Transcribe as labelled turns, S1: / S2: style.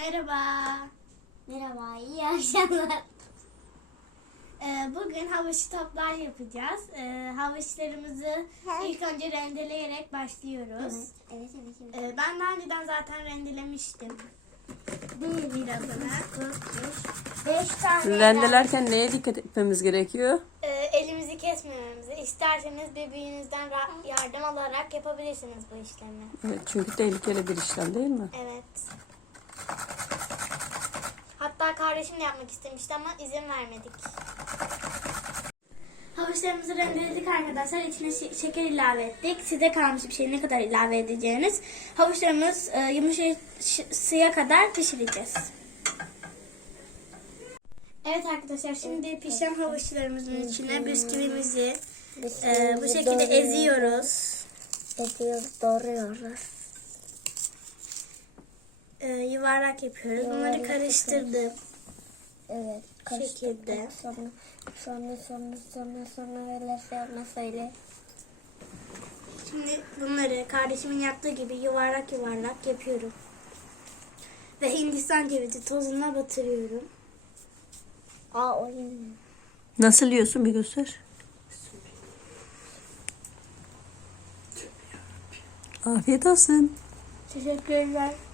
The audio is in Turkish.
S1: Merhaba.
S2: Merhaba, iyi akşamlar.
S1: Bugün havuç toplar yapacağız. Havuçlarımızı ilk önce rendeleyerek başlıyoruz.
S2: Evet.
S1: Ben daha önceden zaten rendelemiştim. Birazını.
S2: 5 tane.
S3: Rendelerken neye dikkat etmemiz gerekiyor?
S1: Elimizi kesmememizi. İsterseniz bir büyüğünüzden yardım alarak yapabilirsiniz bu işlemi.
S3: Evet, çünkü tehlikeli bir işlem değil mi?
S1: Evet. Hatta kardeşim de yapmak istemişti ama izin vermedik. Havuçlarımızı rendeledik arkadaşlar. İçine şeker ilave ettik. Size kalmış bir şey, ne kadar ilave edeceğiniz. Havuçlarımız yumuşasıya kadar pişireceğiz. Evet arkadaşlar, şimdi pişen havuçlarımızın içine bisküvimizi bu şekilde eziyoruz.
S2: Doğruyoruz.
S1: Yuvarlak yapıyoruz. Bunları karıştırdım.
S2: Evet.
S1: Şekilde.
S2: Sonra söyle.
S1: Şimdi bunları kardeşimin yaptığı gibi yuvarlak yapıyorum. Ve Hindistan cevizi tozuna batırıyorum.
S2: O yine.
S3: Nasıl yiyorsun, bir göster. Afiyet olsun.
S1: Teşekkürler.